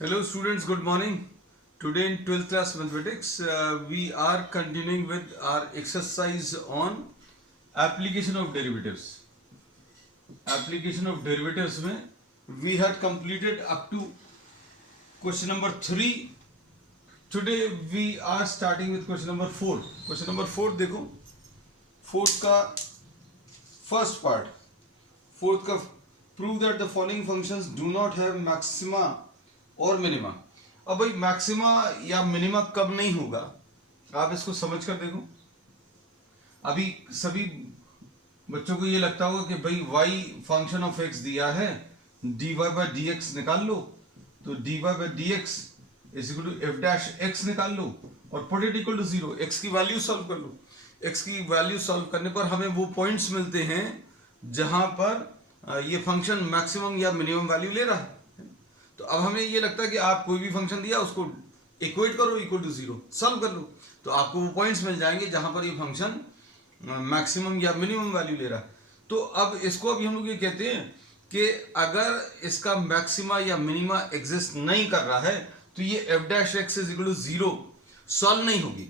Hello students, good morning. Today in 12th class mathematics, we are continuing with our exercise on application of derivatives. Application of derivatives में we had completed up to question number 3. Today we are starting with question number 4. Question number 4 देखो, fourth का first part. Fourth का prove that the following functions do not have maxima और minima. अब भाई maxima या minima कब नहीं होगा, आप इसको समझ कर देखो. अभी सभी बच्चों को ये लगता होगा कि भाई y फंक्शन ऑफ x दिया है, dy बाय dx निकाल लो, तो dy by dx is equal to f dash x निकाल लो और put it equal to 0. x की वैल्यू सॉल्व कर लो. x की वैल्यू सॉल्व करने पर हमें वो पॉइंट्स मिलते हैं जहां पर ये फंक्शन मैक्सिमम या मिनिमम वैल्यू ले रहा है. तो अब हमें ये लगता है कि आप कोई भी फंक्शन दिया उसको इक्वेट करो इक्वल टू 0, सॉल्व कर लो, तो आपको वो पॉइंट्स मिल जाएंगे जहां पर ये फंक्शन मैक्सिमम या मिनिमम वैल्यू ले रहा है. तो अब इसको अभी हम लोग ये कहते हैं कि अगर इसका मैक्सिमा या मिनिमा एग्जिस्ट नहीं कर रहा है तो ये F dash x is equal to 0 solve नहीं होगी.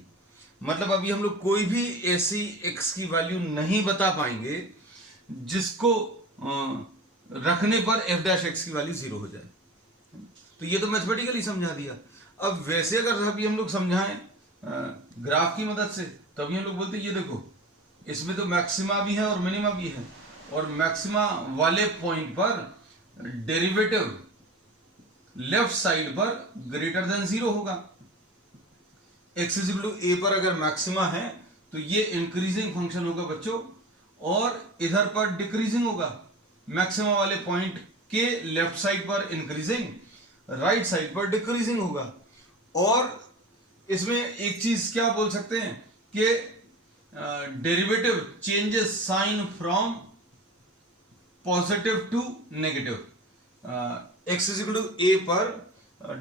मतलब अभी हम लोग कोई भी ऐसी एक्स की वैल्यू नहीं बता पाएंगे जिसको रखने पर एफ डैश एक्स की वैल्यू 0 हो जाए. तो ये तो मैथमेटिकली समझा दिया. अब वैसे अगर अभी हम लोग समझाएं ग्राफ की मदद से, तभी हम लोग बोलते हैं ये देखो इसमें तो मैक्सिमा भी है और मिनिमा भी है, और मैक्सिमा वाले पॉइंट पर डेरिवेटिव लेफ्ट साइड पर ग्रेटर देन 0 होगा. X is equal to a पर अगर मैक्सिमा है तो ये इंक्रीजिंग फंक्शन होगा बच्चों, और इधर पर डिक्रीजिंग होगा. मैक्सिमा वाले पॉइंट के लेफ्ट साइड पर इंक्रीजिंग, राइट साइड पर डिक्रीजिंग होगा. और इसमें एक चीज क्या बोल सकते हैं कि derivative changes sign from positive to negative. X is equal to a पर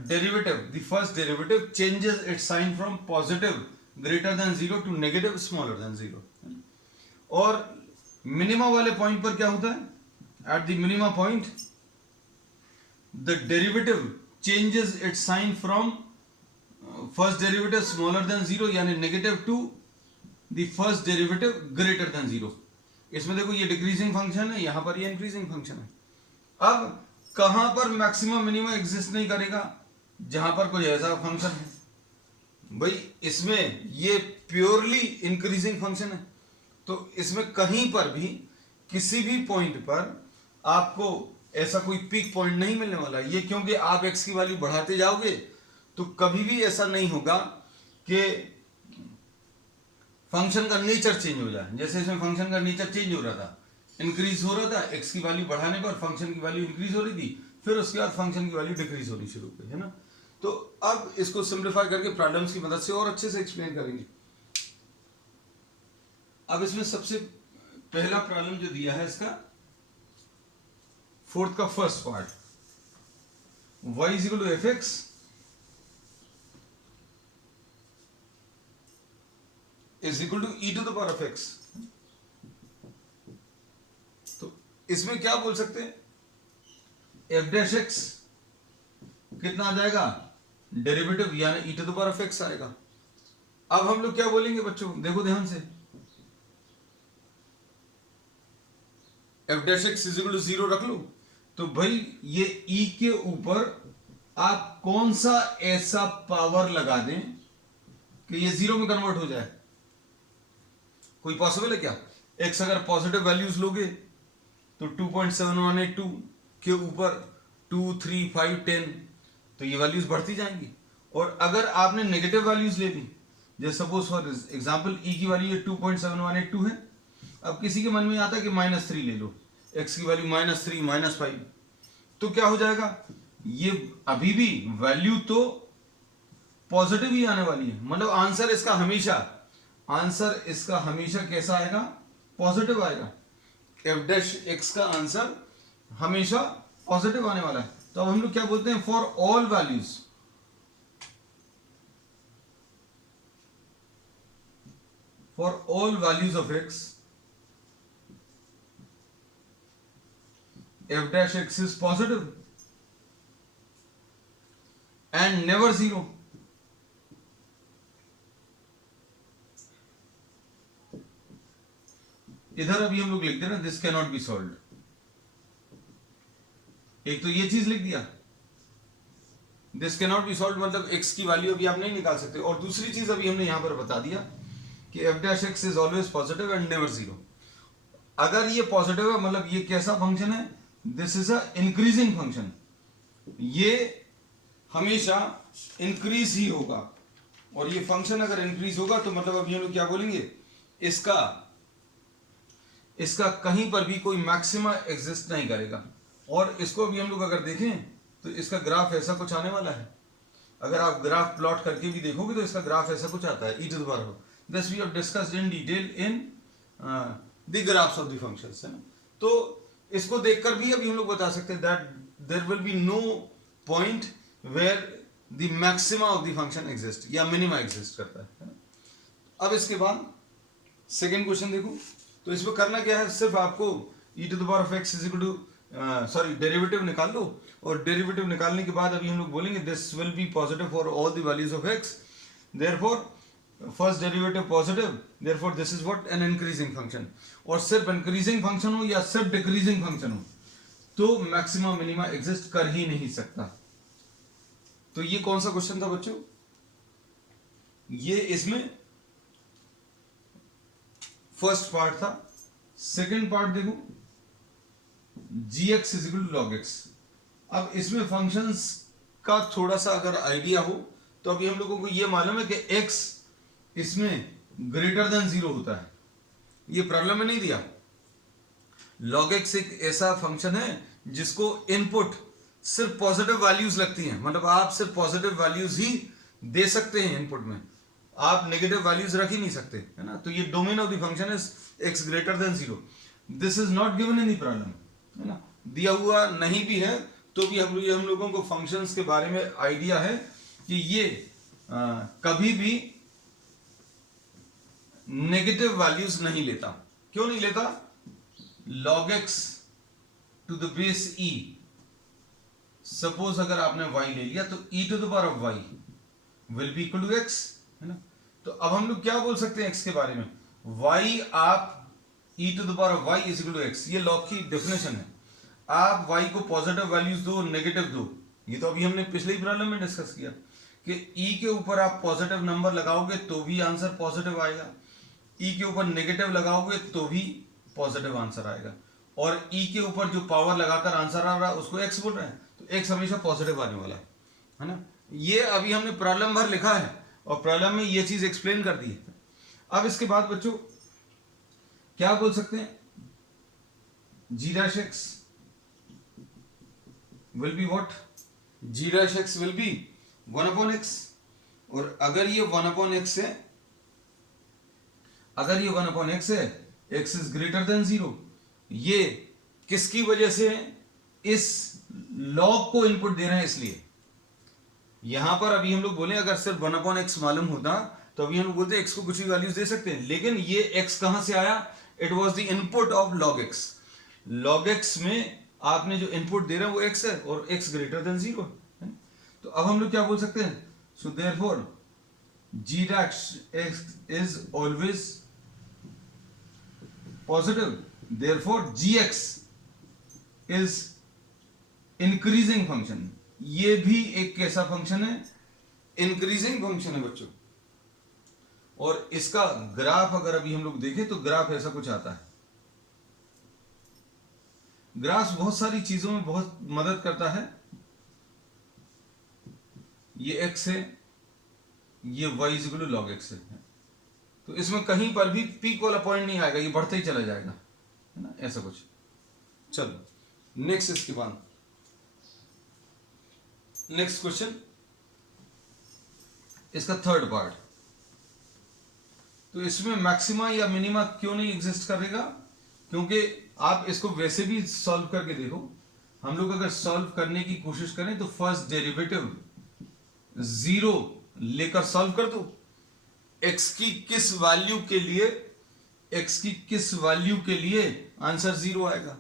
derivative, the first derivative changes its sign from positive greater than 0 to negative smaller than 0. और मिनिमा वाले पॉइंट पर क्या होता है, at the minima point the derivative changes its sign from first derivative smaller than 0 यानी negative to the first derivative greater than 0. इसमें देखो ये डिक्रीजिंग फंक्शन है, यहां पर ये इंक्रीजिंग फंक्शन है. अब कहां पर मैक्सिमम मिनिमम एग्जिस्ट नहीं करेगा, जहां पर कोई ऐसा फंक्शन है. भाई इसमें ये प्योरली इंक्रीजिंग फंक्शन है, तो इसमें कहीं पर भी किसी भी पॉइंट पर आपको ऐसा कोई पीक पॉइंट नहीं मिलने वाला. ये क्योंकि आप x की वैल्यू बढ़ाते जाओगे तो कभी भी ऐसा नहीं होगा कि फंक्शन का नेचर चेंज हो जाए. जैसे इसमें फंक्शन का नेचर चेंज हो रहा था, इंक्रीज हो रहा था, x की वैल्यू बढ़ाने पर फंक्शन की वैल्यू इंक्रीज हो रही थी, फिर उसके बाद फंक्शन की वैल्यू डिक्रीज होनी शुरू हुई, है ना. तो अब इसको सिंप्लीफाई करके प्रॉब्लम्स की मदद से और अच्छे से एक्सप्लेन करेंगे. अब इसमें सबसे पहला प्रॉब्लम जो दिया है इसका फोर्थ का first part, y is equal to F x is equal to E to the power of X. तो इसमें क्या बोल सकते हैं, एफ डैश एक्स कितना आ जाएगा, डेरिवेटिव यानी e to the power of x आएगा. अब हम लोग क्या बोलेंगे बच्चों, देखो ध्यान से, F dash x is equal to 0 रख लो, तो भाई ये e के ऊपर आप कौन सा ऐसा पावर लगा दें कि ये 0 में कन्वर्ट हो जाए. कोई पॉसिबल है क्या. x अगर पॉजिटिव वैल्यूज लोगे तो 2.7182 के ऊपर 2, 3, 5, 10, तो ये वैल्यूज बढ़ती जाएंगी. और अगर आपने नेगेटिव वैल्यूज ले ली, जैसे सपोज फॉर एग्जांपल e की वैल्यू ये 2.7182 है, अब किसी के मन में आता है कि -3 ले लो, x की वैल्यू -3, -5, तो क्या हो जाएगा, ये अभी भी वैल्यू तो पॉजिटिव ही आने वाली है. मतलब आंसर इसका हमेशा कैसा आएगा, पॉजिटिव आएगा. एफ डैश एक्स का आंसर हमेशा पॉजिटिव आने वाला है. तो अब हम लोग क्या बोलते हैं, for all values of x f dash x is positive. And never zero. इधर अभी हम लोग लिखते हैं ना this can not B solved. एक तो ये चीज लिख दिया, this can not B solved मतलब x की वैल्यू अभी आप नहीं निकाल सकते। और दूसरी चीज अभी हमने यहां पर बता दिया कि f dash x is always positive and never zero. अगर ये पॉजिटिव है मतलब ये कैसा फंक्शन है, this is a increasing function, ये हमेशा इंक्रीज ही होगा। और ये फंक्शन अगर इंक्रीज होगा तो मतलब अभी हम लोग क्या बोलेंगे, इसका कहीं पर भी कोई मैक्सिमा एग्जिस्ट नहीं करेगा। और इसको अभी हम लोग अगर देखें तो इसका ग्राफ ऐसा कुछ आने वाला है। अगर आप ग्राफ प्लॉट करके भी देखोगे तो इसका ग्राफ ऐसा कुछ आता है, e to the power of this we have discussed in detail in the graphs of the functions, है ना। तो इसको देखकर भी अभी हम लोग बता सकते हैं that there will be no point where the maxima of the function exist या minima exist करता है ना। अब इसके बाद सेकेंड क्वेश्चन देखो, तो इसमें करना क्या है, सिर्फ आपको e to the power of x is equal to derivative निकाल लो। और डेरिवेटिव निकालने के बाद अभी हम लोग बोलेंगे this will be positive for all the values of x, therefore first derivative positive, therefore this is what an increasing function. और सिर्फ इंक्रीजिंग फंक्शन हो या सिर्फ डिक्रीजिंग फंक्शन हो तो मैक्सिमा मिनिमा एग्जिस्ट कर ही नहीं सकता। तो ये कौन सा क्वेश्चन था बच्चों, ये इसमें फर्स्ट पार्ट था। सेकेंड पार्ट देखो, gx is equal to log X. अब इसमें फंक्शंस का थोड़ा सा अगर आइडिया हो तो अभी हम लोगों को ये मालूम है कि x इसमें ग्रेटर देन जीरो होता है, ये प्रॉब्लम में नहीं दिया। log x एक ऐसा फंक्शन है जिसको इनपुट सिर्फ पॉजिटिव वैल्यूज लगती हैं, मतलब आप सिर्फ पॉजिटिव वैल्यूज ही दे सकते हैं इनपुट में, आप नेगेटिव वैल्यूज रख ही नहीं सकते, है ना। तो ये domain of the function is x greater than zero. This is not given in the problem, है ना, दिया हुआ नहीं भी है तो भी हम लोगों को फंक्शंस के बारे में आइडिया है कि ये कभी भी नेगेटिव वैल्यूज नहीं लेता। क्यों नहीं लेता, log x to the base e, suppose अगर आपने y ले लिया तो e to the power of y will be equal to x, है ना। तो अब हम लोग क्या बोल सकते हैं x के बारे में, y आप e to the power of y is equal to x, ये लॉग की डेफिनेशन है। आप y को पॉजिटिव वैल्यूज दो नेगेटिव दो, ये तो अभी हमने पिछले ही प्रॉब्लम में डिस्कस किया कि e के ऊपर आप पॉजिटिव नंबर लगाओगे तो भी आंसर पॉजिटिव आएगा, e के ऊपर नेगेटिव लगाओगे तो भी पॉजिटिव आंसर आएगा। और e के ऊपर जो पावर लगाकर आंसर आ रहा है उसको x बोल रहे हैं, तो x हमेशा पॉजिटिव आने वाला है ना। ये अभी हमने प्रॉब्लम भर लिखा है और प्रॉब्लम में ये चीज एक्सप्लेन कर दी है। अब इसके बाद बच्चों क्या बोल सकते हैं, g dash x will be what, g dash x will be 1 upon x। और अगर ये 1 upon x है, अगर ये 1 upon x है, x is greater than 0, ये किसकी वजह से, इस लॉग को इनपुट दे रहे हैं इसलिए। यहां पर अभी हम लोग बोले अगर सिर्फ 1 upon x मालूम होता तो अभी हम लोग बोलते x को कुछ भी वैल्यूज दे सकते हैं, लेकिन ये x कहां से आया, it was the input of log x। log x में आपने जो इनपुट दे रहे हैं वो x है और x ग्रेटर देन 0 है। तो अब हम लोग क्या बोल सकते हैं, so therefore g dash x is always positive, therefore gx is increasing function. ये भी एक कैसा फंक्शन है, इंक्रीजिंग फंक्शन है बच्चों। और इसका ग्राफ अगर अभी हम लोग देखें तो ग्राफ ऐसा कुछ आता है। ग्राफ बहुत सारी चीजों में बहुत मदद करता है। ये x है, ये y is equal to log x है, तो इसमें कहीं पर भी पीक वाला पॉइंट नहीं आएगा, ये बढ़ते ही चला जाएगा, है ना, ऐसा कुछ। चलो नेक्स्ट, इसके बाद नेक्स्ट क्वेश्चन, इसका थर्ड पार्ट। तो इसमें मैक्सिमा या मिनिमा क्यों नहीं एग्जिस्ट करेगा, क्योंकि आप इसको वैसे भी सॉल्व करके देखो, हम लोग अगर सॉल्व करने की कोशिश करें तो फर्स्ट डेरिवेटिव 0 लेकर सॉल्व कर दो, x की किस वैल्यू के लिए, x की किस वैल्यू के लिए आंसर 0 आएगा।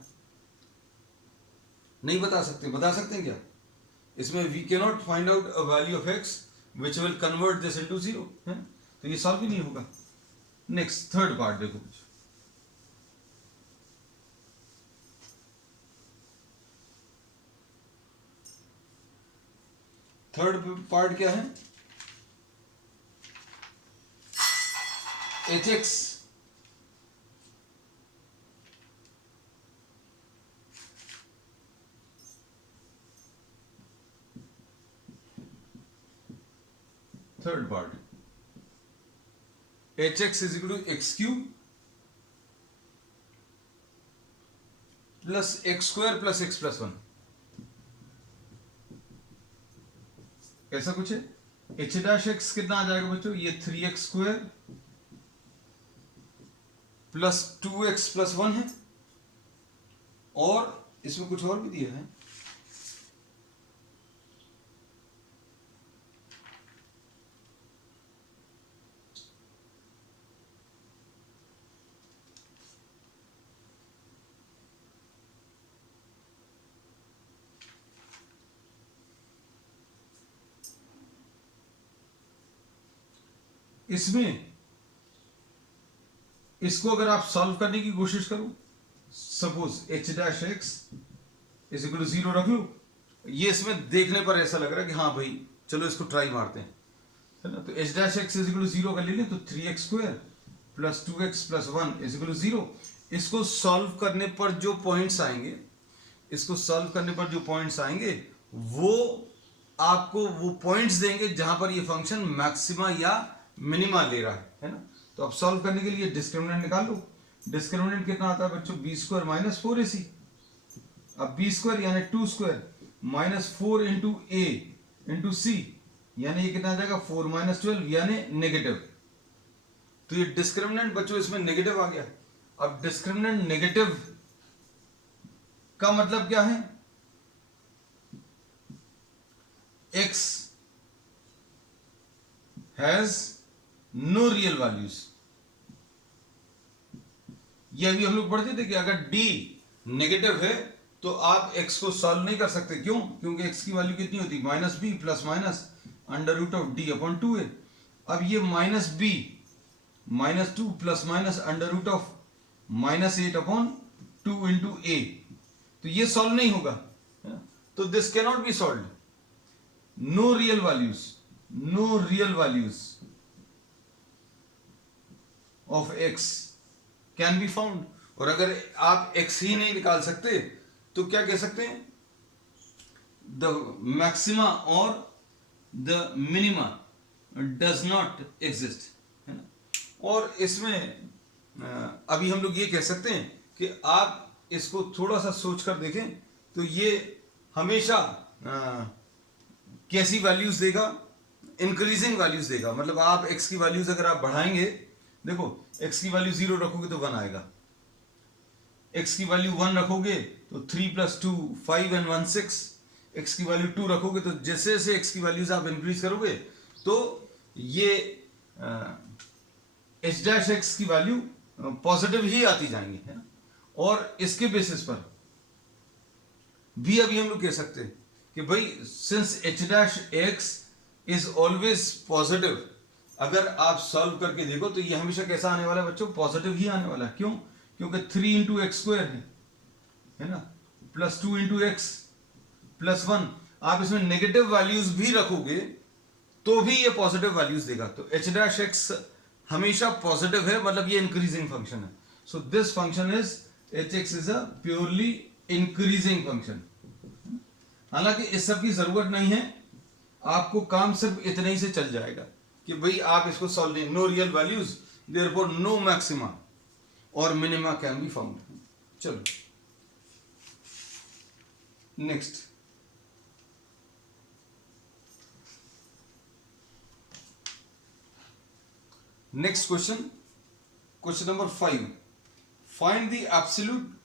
नहीं बता सकते, बता सकते हैं क्या, इसमें we can not find out a value of x which will convert this into 0 है, तो ये सॉल्व ही नहीं होगा। नेक्स्ट थर्ड पार्ट देखो कुछ, थर्ड पार्ट क्या है, H X third part, H X is equal to X cube plus X square plus X plus one, ऐसा कुछ है। एच डैश एक्स कितना आ जाएगा बच्चों, ये 3x square plus 2x plus 1 है, और इसमें कुछ और भी दिया है, इसमें इसको अगर आप सॉल्व करने की कोशिश करो, suppose H dash x is equal to 0 रख लो, ये इसमें देखने पर ऐसा लग रहा है कि हाँ भाई चलो इसको ट्राई मारते हैं, है ना। तो H dash x is equal to 0 का ले लें, तो 3x square plus 2x plus 1 is equal to 0। इसको सॉल्व करने पर जो पॉइंट्स आएंगे, इसको सॉल्व करने पर जो पॉइंट्स आएंगे वो आपको वो पॉइंट्स देंगे जहां पर ये फंक्शन मैक्सिमा या मिनिमा ले रहा है ना। तो अब सॉल्व करने के लिए डिस्क्रिमिनेंट निकाल लो। डिस्क्रिमिनेंट कितना आता है बच्चों, बी स्क्वायर माइनस 4ac। अब बी स्क्वायर यानी 2 स्क्वायर माइनस 4 इंटू ए इंटू सी, यानी ये कितना आ जाएगा 4 माइनस 12 यानी नेगेटिव। तो ये डिस्क्रिमिनेंट बच्चों इसमें नेगेटिव आ गया। अब डिस्क्रिमिनेंट नेगेटिव का मतलब क्या है, x has no real values. ये अभी हम लोग पढ़ते थे कि अगर d नेगेटिव है तो आप x को सॉल्व नहीं कर सकते। क्यों? क्योंकि x की वैल्यू कितनी होती है, minus b plus minus under root of d upon 2 है। अब ये minus b minus 2 plus minus under root of minus 8 upon 2 into a, तो ये सॉल्व नहीं होगा, तो this can not be solve. No real values, no real values of x can be found. और अगर आप x ही नहीं निकाल सकते तो क्या कह सकते हैं, द मैक्सिमा और the minima does not exist, है ना। और इसमें अभी हम लोग ये कह सकते हैं कि आप इसको थोड़ा सा सोच कर देखें तो ये हमेशा कैसी वैल्यूज देगा, इंक्रीजिंग वैल्यूज देगा। मतलब आप x की वैल्यूज अगर आप बढ़ाएंगे, देखो x की वैल्यू 0 रखोगे तो 1 आएगा, x की वैल्यू 1 रखोगे तो 3 प्लस 2 5 एंड 1 6, x की वैल्यू 2 रखोगे तो जैसे जैसे x की वैल्यूज आप इंक्रीज करोगे तो ये h डैश x की वैल्यू पॉजिटिव ही आती जाएंगी, है ना। और इसके बेसिस पर भी अभी हम लोग कह सकते हैं कि भाई since h dash x is always positive, अगर आप सॉल्व करके देखो तो ये हमेशा कैसा आने वाला है बच्चों, पॉजिटिव ही आने वाला है। क्यों? क्योंकि 3 इंटू एक्स स्क्वायर है ना, प्लस 2 इंटू एक्स प्लस 1। आप इसमें नेगेटिव वैल्यूज भी रखोगे तो भी ये पॉजिटिव वैल्यूज देगा। तो h डैश x हमेशा पॉजिटिव है, मतलब ये इंक्रीजिंग फंक्शन है। So this function is hx is a purely increasing function. हालांकि इस सब की जरूरत नहीं है, आपको काम सिर्फ इतने ही से चल जाएगा कि भाई आप इसको सॉल्व नहीं, no real values therefore no maxima और मिनिमा कैन बी फाउंड। चलो next, next question number 5, find the absolute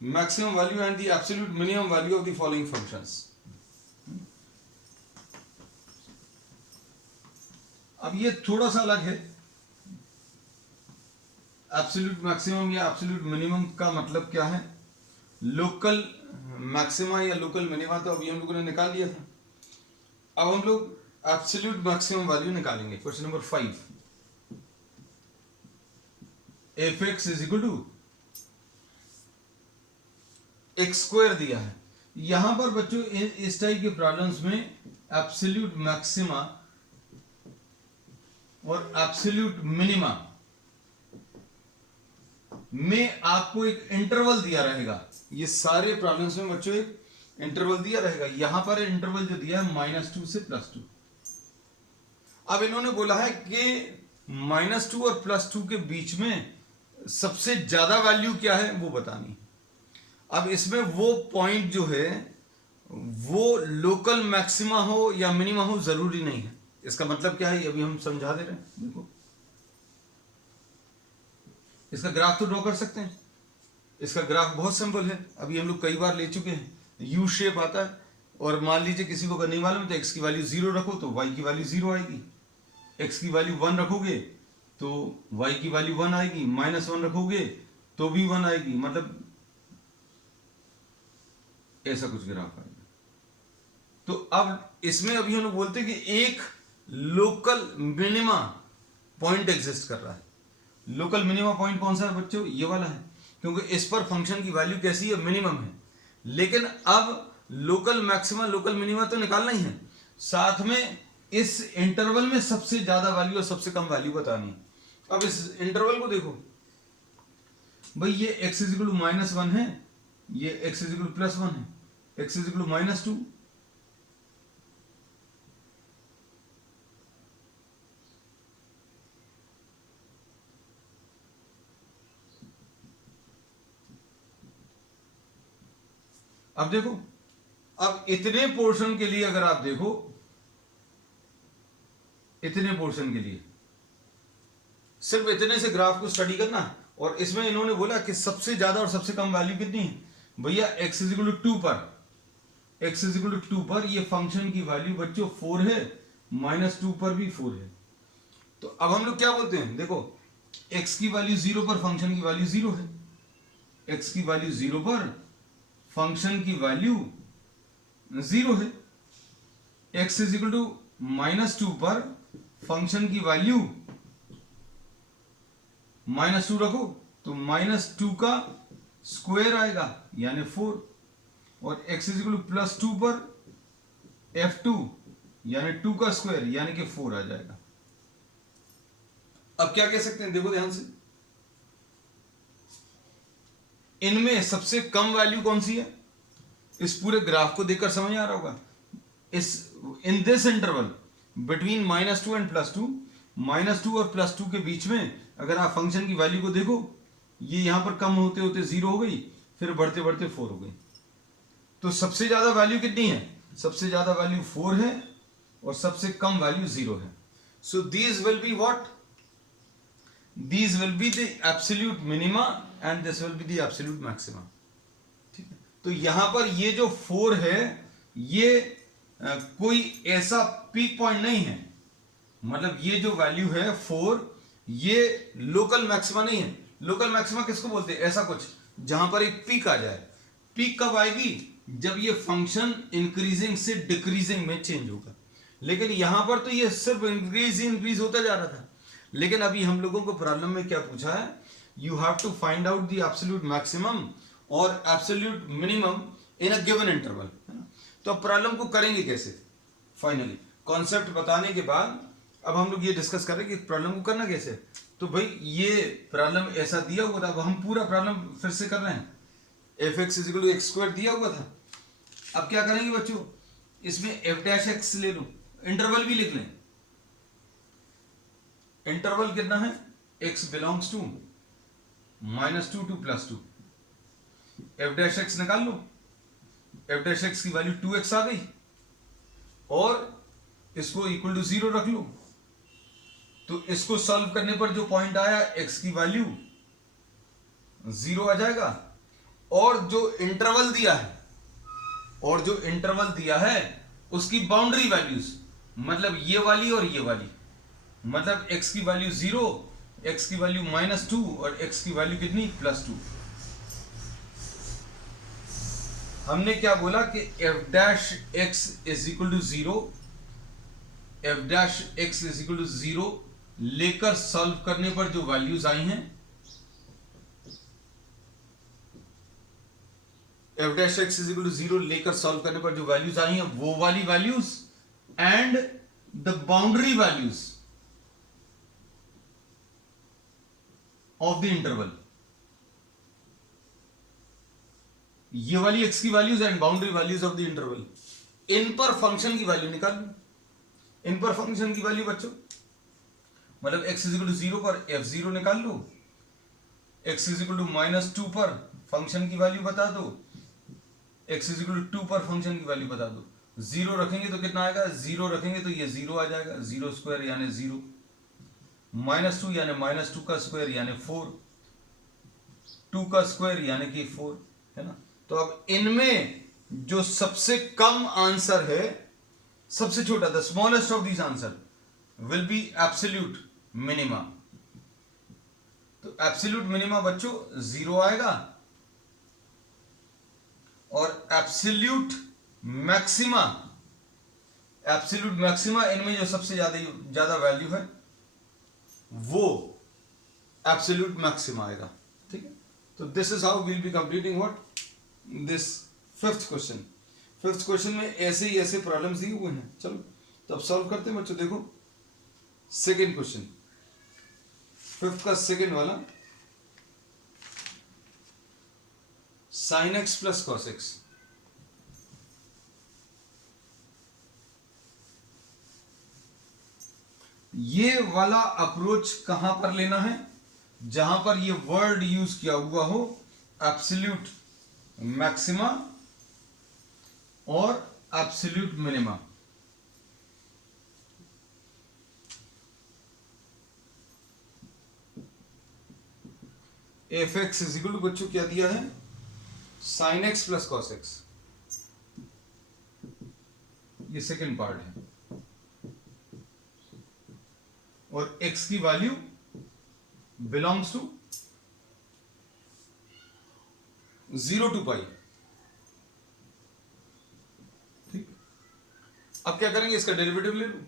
maximum value and the absolute minimum value of the following functions। अब ये थोड़ा सा अलग है, एब्सोल्यूट मैक्सिमम या एब्सोल्यूट मिनिमम का मतलब क्या है। लोकल मैक्सिमा या लोकल मिनिमा तो अभी हम लोगों ने निकाल लिया था। अब हम लोग एब्सोल्यूट मैक्सिमम वैल्यू निकालेंगे। Question number 5, F x is equal to x square दिया है। यहां पर बच्चों इस टाइप के प्रॉब्लम्स में एब्सोल्यूट मैक्सिमा और एब्सोल्यूट मिनिमा में आपको एक इंटरवल दिया रहेगा। ये सारे प्रॉब्लम्स में बच्चों एक इंटरवल दिया रहेगा। यहां पर इंटरवल जो दिया है -2 से +2। अब इन्होंने बोला है कि -2 और +2 के बीच में सबसे ज्यादा वैल्यू क्या है वो बतानी। अब इसमें वो पॉइंट जो है वो लोकल मैक्सिमा हो या मिनिमा हो जरूरी नहीं है। इसका मतलब क्या है, अभी हम समझा दे रहे हैं। देखो, इसका ग्राफ तो ड्रॉ कर सकते हैं। इसका ग्राफ बहुत सिंपल है, अभी हम लोग कई बार ले चुके हैं। यू शेप आता है और मान लीजिए किसी को अगर नहीं मालूम तो एक्स की वैल्यू 0 रखो तो वाई की वैल्यू 0 आएगी, एक्स की वैल्यू 1 रखोगे तो वाई की वैल्यू 1 आएगी, -1 रखोगे तो भी 1 आएगी। मतलब ऐसा कुछ ग्राफ आएगा। तो अब इसमें अभी हम लोग बोलते हैं कि एक लोकल मिनिमा पॉइंट एग्जिस्ट कर रहा है। लोकल मिनिमा पॉइंट कौन सा है बच्चों, ये वाला है, क्योंकि इस पर फंक्शन की वैल्यू कैसी है, मिनिमम है। लेकिन अब लोकल मैक्सिमा लोकल मिनिमा तो निकालना ही है, साथ में इस इंटरवल में सबसे ज्यादा वैल्यू और सबसे कम वैल्यू बतानी है। अब इस इंटरवल को देखो भाई, ये x इज इक्वल टू -1 है, ये x इज इक्वल टू +1 है, x इज इक्वल टू -2। अब देखो, अब इतने पोर्शन के लिए अगर आप देखो, इतने पोर्शन के लिए सिर्फ इतने से ग्राफ को स्टडी करना। और इसमें इन्होंने बोला कि सबसे ज्यादा और सबसे कम वैल्यू कितनी है भैया, x इज इक्वल टू 2 पर, x इज इक्वल टू 2 पर ये फंक्शन की वैल्यू बच्चों 4 है, -2 पर भी 4 है। तो अब हम लोग क्या बोलते हैं, देखो x की वैल्यू 0 पर फंक्शन की वैल्यू 0 है, x की वैल्यू 0 पर फंक्शन की वैल्यू 0 है, x इज इक्वल टू -2 पर फंक्शन की वैल्यू -2 रखो तो -2 का स्क्वायर आएगा यानी 4, और x इज इक्वल टू +2 पर f2 यानी 2 का स्क्वायर यानी कि 4 आ जाएगा। अब क्या कह सकते हैं, देखो ध्यान से, इनमें सबसे कम वैल्यू कौन सी है, इस पूरे ग्राफ को देखकर समझ आ रहा होगा। इस in this interval between -2 and +2, -2 और +2 के बीच में अगर आप फंक्शन की वैल्यू को देखो, ये यहां पर कम होते होते 0 हो गई, फिर बढ़ते बढ़ते 4 हो गई। तो सबसे ज्यादा वैल्यू कितनी है, सबसे ज्यादा वैल्यू 4 है और सबसे कम वैल्यू 0 है। So these will be what, these will be the absolute minima and this will be the absolute maxima। ठीक है, तो यहां पर ये जो 4 है ये कोई ऐसा पीक पॉइंट नहीं है, मतलब ये जो वैल्यू है 4 ये लोकल मैक्सिमा नहीं है। लोकल मैक्सिमा किसको बोलते हैं, ऐसा कुछ जहां पर एक पीक आ जाए। पीक कब आएगी, जब ये फंक्शन इंक्रीजिंग से डिक्रीजिंग में चेंज होगा। लेकिन यहां पर तो ये सिर्फ इंक्रीज होता जा रहा था। लेकिन अभी हम लोगों को प्रॉब्लम में क्या पूछा है, you have to find out the absolute maximum और absolute minimum in a given interval, है ना। तो अब प्रॉब्लम को करेंगे कैसे, फाइनली कॉन्सेप्ट बताने के बाद अब हम लोग ये डिस्कस कर रहे हैं कि प्रॉब्लम को करना कैसे। तो भाई ये प्रॉब्लम ऐसा दिया हुआ था, अब हम पूरा प्रॉब्लम फिर से कर रहे हैं। F x is equal to x square दिया हुआ था। अब क्या करेंगे बच्चों, इसमें एफ डैश एक्स ले लो, इंटरवल भी लिख लें। इंटरवल कितना है, x belongs to -2 to +2, f dash x निकाल लो। एफ डैश एक्स की वैल्यू 2x आ गई और इसको इक्वल टू 0 रख लो। तो इसको सॉल्व करने पर जो पॉइंट आया x की वैल्यू 0 आ जाएगा, और जो इंटरवल दिया है उसकी बाउंड्री वैल्यूज, मतलब ये वाली और ये वाली, मतलब x की वैल्यू 0, x की वैल्यू -2 और x की वैल्यू कितनी, +2। हमने क्या बोला कि f dash x is equal to 0 f dash x is equal to 0 लेकर सॉल्व करने पर जो वैल्यूज आई हैं, f dash x is equal to 0 लेकर सॉल्व करने पर जो वैल्यूज आई हैं वो वाली values and the boundary values of the interval, ये वाली x की values and boundary values of the interval, इन पर फंक्शन की वैल्यू निकाल लो। इन पर फंक्शन की वैल्यू बच्चों मतलब x इज इक्वल टू 0 पर f0 निकाल लो, x इज इक्वल टू -2 पर फंक्शन की वैल्यू बता दो, x इज इक्वल टू 2 पर फंक्शन की वैल्यू बता दो। 0 रखेंगे तो कितना आएगा, 0 रखेंगे तो ये 0 आ जाएगा, 0 स्क्वायर यानी 0, -2 यानी -2 का स्क्वायर यानी 4, 2 का स्क्वायर यानी कि 4, है ना। तो अब इनमें जो सबसे कम आंसर है, सबसे छोटा, the smallest of this answer will be absolute minima. तो एब्सोल्यूट मिनिमा बच्चों 0 आएगा और एब्सोल्यूट मैक्सिमा, इनमें जो सबसे ज्यादा वैल्यू है वो एब्सोल्यूट मैक्सिमा आएगा। ठीक है, तो this is how will be completing what this fifth question में ऐसे ही ऐसे प्रॉब्लम्स दिए हुए हैं। चलो तो अब सॉल्व करते हैं बच्चों। देखो सेकेंड क्वेश्चन, फिफ्थ का सेकेंड वाला, sin x plus cos x। ये वाला अप्रोच कहां पर लेना है, जहां पर ये वर्ड यूज किया हुआ हो एब्सोल्यूट मैक्सिमा और absolute minima. F x is equal to बच्चों क्या दिया है, sin x plus cos x, ये सेकेंड पार्ट है, और x की value belongs to 0 to pi. ठीक, अब क्या करेंगे, इसका डेरिवेटिव ले लो।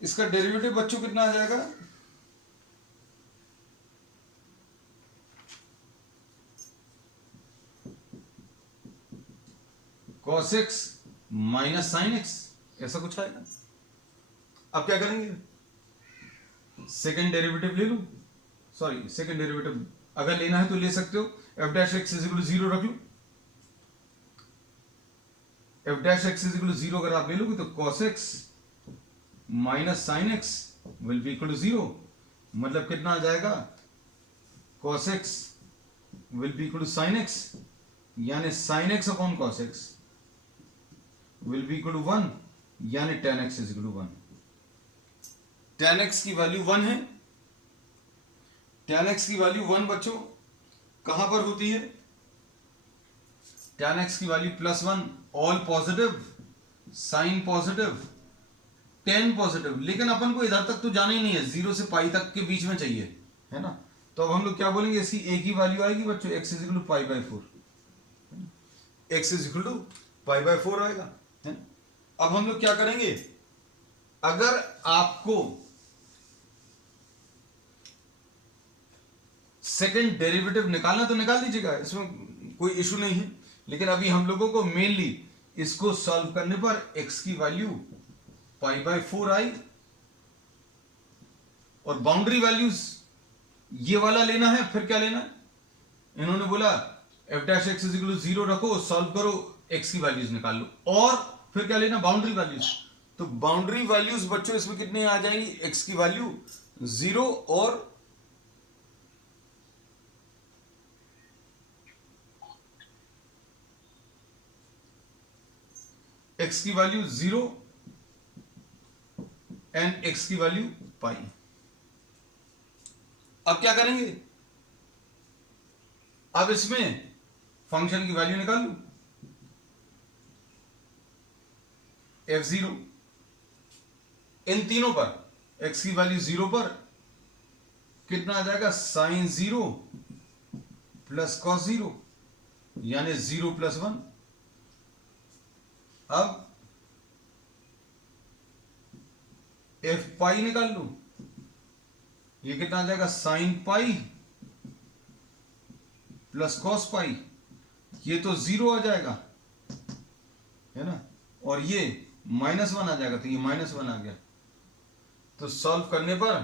इसका डेरिवेटिव बच्चों कितना आ जाएगा, cos x minus sin x, ऐसा कुछ आएगा। अब क्या करेंगे, सेकेंड डेरिवेटिव ले लो, सॉरी सेकेंड डेरिवेटिव अगर लेना है तो ले सकते हो, f dash x is equal to 0 रख लो। F dash x is equal to 0 अगर आप ले लोगे तो cos x minus sine x will be equal to 0, मतलब कितना आ जाएगा, cos x will be equal to sin x, यानी sin x अपॉन cos x will be equal to 1, यानी tan x is equal to 1। tan x की value 1 है, tan x की वैल्यू 1 बच्चों कहां पर होती है, tan x की value +1, all positive, sine positive, tan positive, लेकिन अपन को इधर तक तो जाना ही नहीं है, 0 से पाई तक के बीच में चाहिए, है ना। तो अब हम लोग क्या बोलेंगे, इसकी एक ही वैल्यू आएगी बच्चों, x is equal to pi by 4, x is equal to pi by 4 आएगा, है ना। अब हम लोग क्या करेंगे, अगर आपको सेकेंड डेरिवेटिव निकालना तो निकाल दीजिएगा, इसमें कोई इशू नहीं है, लेकिन अभी हम लोगों को मेनली इसको सॉल्व करने पर x की वैल्यू पाई बाई 4 आई, और बाउंड्री वैल्यूज ये वाला लेना है। फिर क्या लेना है, इन्होंने बोला f dash x is equal to 0 रखो, सॉल्व करो, x की वैल्यूज निकाल लो, और फिर क्या लेना, बाउंड्री वैल्यूज। तो बाउंड्री वैल्यूज बच्चों इसमें कितने आ जाएंगी, x की वैल्यू 0 और x की वैल्यू 0 एंड x की वैल्यू पाई। अब क्या करेंगे, अब इसमें फंक्शन की वैल्यू निकाल लो, f0 इन तीनों पर, x की वैल्यू 0 पर कितना आ जाएगा, साइन 0 प्लस कॉस 0 यानी 0 प्लस 1। अब एफ पाई निकाल लू, ये कितना आ जाएगा साइन पाई प्लस कॉस पाई, ये तो 0 आ जाएगा है ना, और ये -1 आ जाएगा, तो ये -1 आ गया। तो सॉल्व करने पर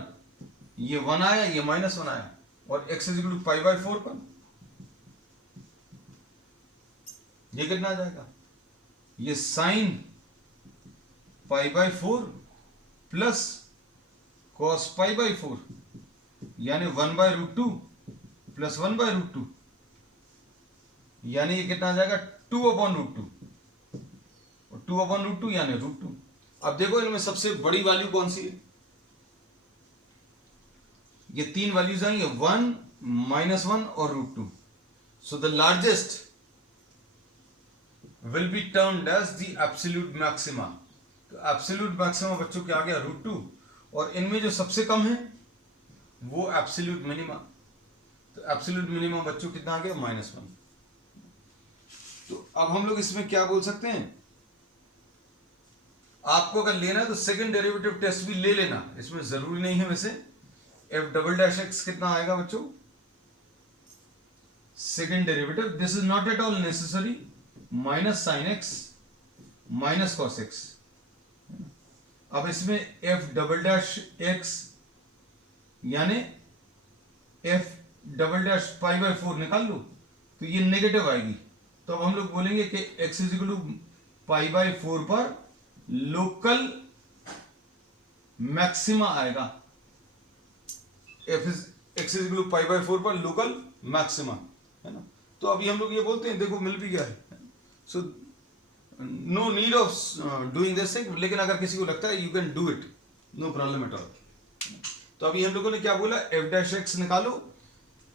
ये 1 आया, ये -1 आया, और x equal to pi by 4 पर ये कितना आ जाएगा, ये sine pi by 4 plus cos pi by 4 यानी 1/√2 प्लस 1/√2 यानी ये कितना आ जाएगा 2/√2, और 2/√2 यानी √2। अब देखो इनमें सबसे बड़ी वैल्यू कौन सी है, ये तीन वैल्यूज आएंगे 1, -1 और √2। So the largest will be termed as the absolute maxima. तो एब्सोल्यूट मैक्सिमा बच्चों क्या आ गया √2, और इनमें जो सबसे कम है वो एब्सोल्यूट मिनिमा। तो एब्सोल्यूट मिनिमा बच्चों कितना आ गया -1। तो अब हम लोग इसमें क्या बोल सकते हैं, आपको अगर लेना है तो सेकंड डेरिवेटिव टेस्ट भी ले लेना, इसमें जरूरी नहीं है वैसे। एफ डबल डैश एक्स कितना आएगा बच्चों, second derivative, this is not at all necessary, minus sine x minus cos x. अब इसमें एफ डबल डैश एक्स यानी F double dash pi by 4 निकाल लो, तो ये नेगेटिव आएगी। तो अब हम लोग बोलेंगे कि x is equal to pi by 4 पर लोकल मैक्सिमा आएगा। X is equal to pi by 4 पर लोकल मैक्सिमा है ना। तो अभी हम लोग ये बोलते हैं, देखो मिल भी गया है, so no need of doing this thing, लेकिन अगर किसी को लगता है you can do it, no problem at all. तो अभी हम लोगों ने क्या बोला, एफ डैश एक्स निकालो,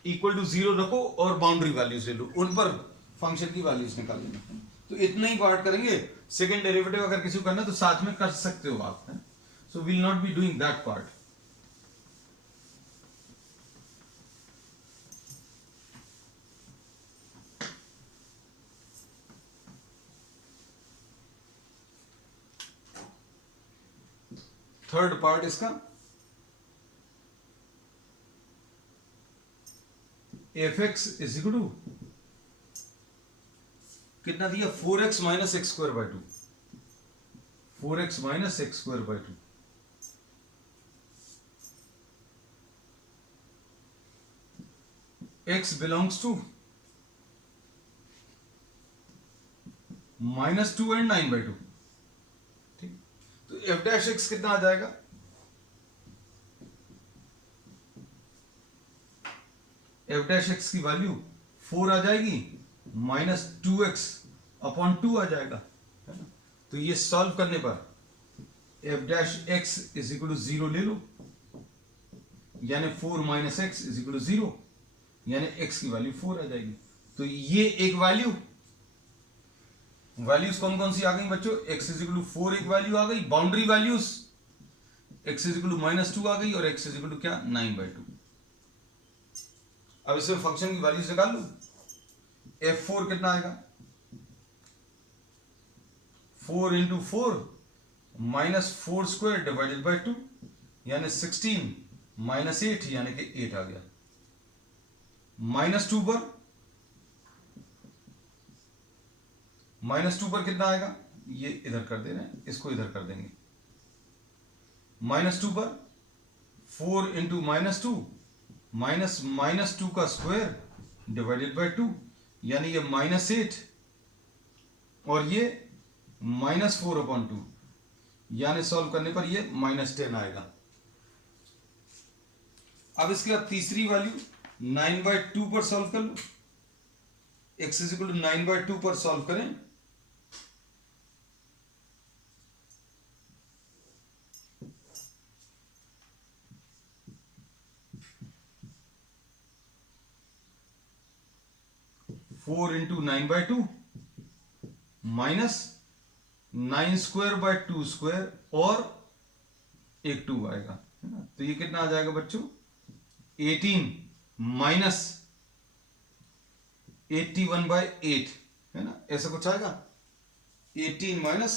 इक्वल टू 0 रखो और बाउंड्री वैल्यूज ले लो, उन पर फंक्शन की वैल्यूज निकाल लेना। तो इतना ही पार्ट करेंगे। सेकंड डेरिवेटिव अगर किसी को करना है तो साथ में कर सकते हो आप, so will not be doing that part. Third part इसका, f x is equal to कितना दिया 4x minus x square by 2, 4x minus x square by 2। x belongs to -2 and 9/2। ठीक, तो एफ डैश एक्स कितना आ जाएगा, f dash x की value 4 आ जाएगी, -2x अपॉन 2 आ जाएगा है ना। तो ये सॉल्व करने पर f dash x is equal to 0 ले लो, यानी 4 minus x is equal to 0, यानी x की वैल्यू 4 आ जाएगी। तो ये एक वैल्यूज कौन कौन सी आ गई बच्चों, x इज इक्वल टू 4 एक वैल्यू आ गई, boundary values x is equal to -2 आ गई, और x इज इक्वल टू क्या 9/2। अब इसमें फंक्शन की वैल्यूज निकाल लो, f4 कितना आएगा, 4 इंटू 4 -4 स्क्वायर डिवाइडेड बाय 2 यानी 16 -8 यानी कि 8 आ गया। -2 पर कितना आएगा, ये इधर कर दे रहे हैं, इसको इधर कर देंगे। -2 पर 4 इंटू -2 -2 का स्क्वायर डिवाइडेड बाय 2 यानी ये -8 और ये -4/2 यानी सॉल्व करने पर ये -10 आएगा। अब इसके बाद तीसरी वैल्यू 9/2 पर सॉल्व कर लो, x इज इक्वल टू 9/2 पर सॉल्व करें, four into 9/2 -9 square by 2 square और एक 2 आएगा है ना। तो ये कितना आ जाएगा बच्चों 18 माइनस 81/8 है ना, ऐसा कुछ आएगा 18 माइनस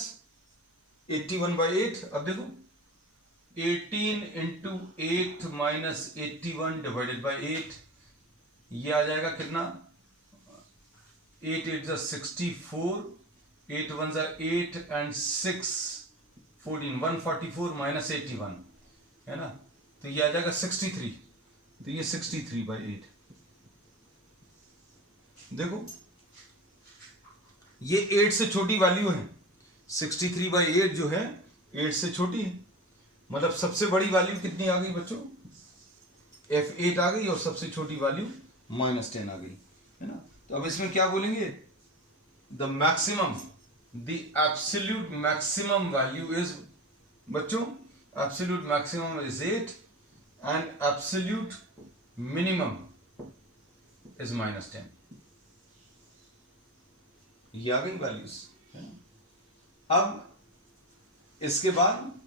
81/8। अब देखो 18 इंटू 8 माइनस 81 डिवाइडेड बाई 8, ये आ जाएगा कितना, 8 8 जा 64, 8 1 जा 8 एंड 6 14, 144 माइनस 81 है ना, तो ये आ जाएगा 63। तो ये 63/8। देखो ये 8 से छोटी वैल्यू है, 63/8 जो है 8 से छोटी है, मतलब सबसे बड़ी वैल्यू कितनी आ गई बच्चों, F8 आ गई, और सबसे छोटी वैल्यू -10 आ गई है ना। तो अब इसमें क्या बोलेंगे, the maximum, the absolute maximum value is, बच्चों absolute maximum is 8 and absolute minimum is -10। ये आ गई वैल्यूज। अब इसके बाद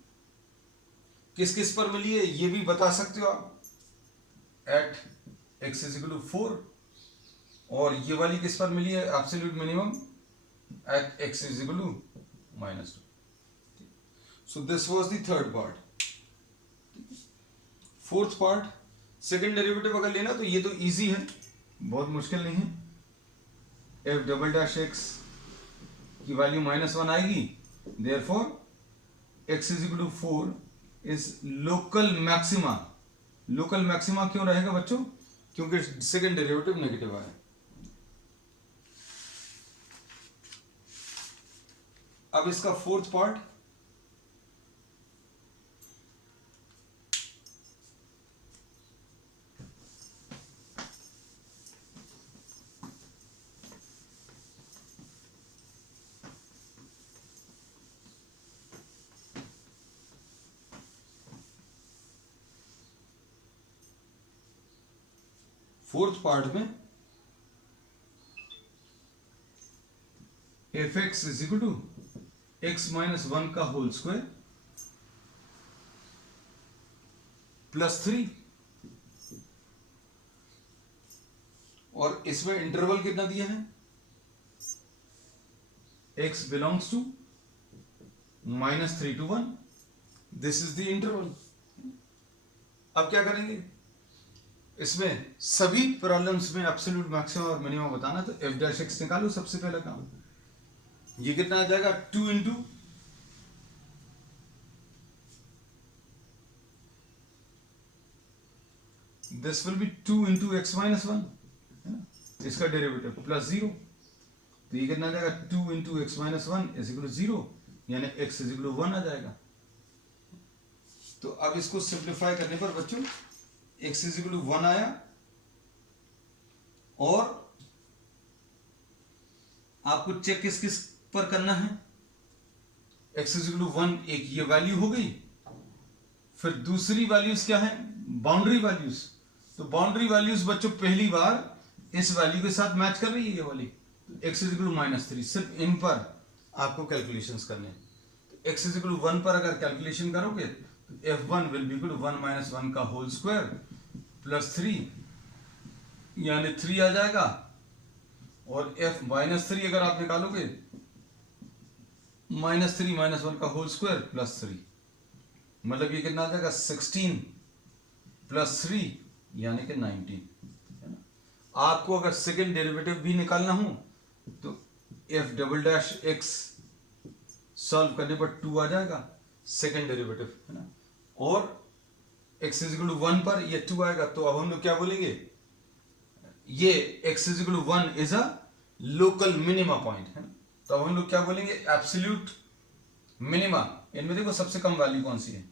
किस किस पर मिली है ये भी बता सकते हो आप, एट x = 4, और ये वाली किस पर मिली है, absolute minimum at x = -2। So this was the third part. Fourth part, second derivative अगर लेना तो ये तो इजी है, बहुत मुश्किल नहीं है। f'(x) की वैल्यू -1 आएगी, therefore x = 4 is local maxima. Local maxima क्यों रहेगा बच्चों, क्योंकि सेकंड डेरिवेटिव नेगेटिव आया। अब इसका फोर्थ पार्ट, फोर्थ पार्ट में f(x) = x - 1 का होल स्क्वायर +3, और इसमें इंटरवल कितना दिया है, x belongs to -3 to 1, this is the interval. अब क्या करेंगे, इसमें सभी प्रॉब्लम्स में एब्सोल्यूट मैक्सिमम और मिनिमम बताना, तो f'(x) निकालो सबसे पहला काम। ये कितना आ जाएगा, 2 into this will be 2 into x - 1 है ना, इसका डेरिवेटिव +0, तो ये कितना आ जाएगा, 2 इंटू x - 1 = 0, यानी x = 1 आ जाएगा। तो अब इसको सिंप्लीफाई करने पर बच्चों x = 1 आया, और आपको चेक किस किस पर करना है, x = 1 एक ये वैल्यू हो गई, फिर दूसरी वैल्यूज क्या है, बाउंड्री वैल्यूज। तो बाउंड्री वैल्यूज बच्चों पहली बार इस वैल्यू के साथ मैच कर रही है, ये वाली, तो x = -3, सिर्फ इन पर आपको कैलकुलेशंस करने हैं। तो x = 1 पर अगर कैलकुलेशन करोगे तो f1 will be equal to 1 - 1 का होल स्क्वायर +3, यानी 3 आ जाएगा, और f -3 अगर आप निकालोगे, -3 - 1 का होल स्क्वायर +3, मतलब ये कितना आ जाएगा, 16 + 3 यानी कि 19 है ना। आपको अगर सेकेंड डेरिवेटिव भी निकालना हो तो f'(x) सॉल्व करने पर 2 आ जाएगा सेकेंड डेरिवेटिव है ना, और x = 1 पर ये 2 आएगा। तो अब हम लोग क्या बोलेंगे, ये x = 1 is a local minima point है ना, तो अब हम लोग क्या बोलेंगे, एब्सोल्यूट मिनिमा। इनमें देखो सबसे कम वैल्यू कौन सी है,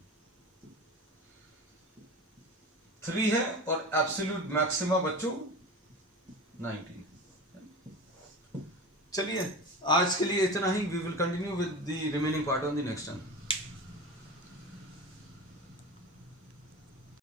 3 है, और एब्सोल्यूट मैक्सिमा बच्चों 19। चलिए आज के लिए इतना ही, we will continue with the remaining part on the next time.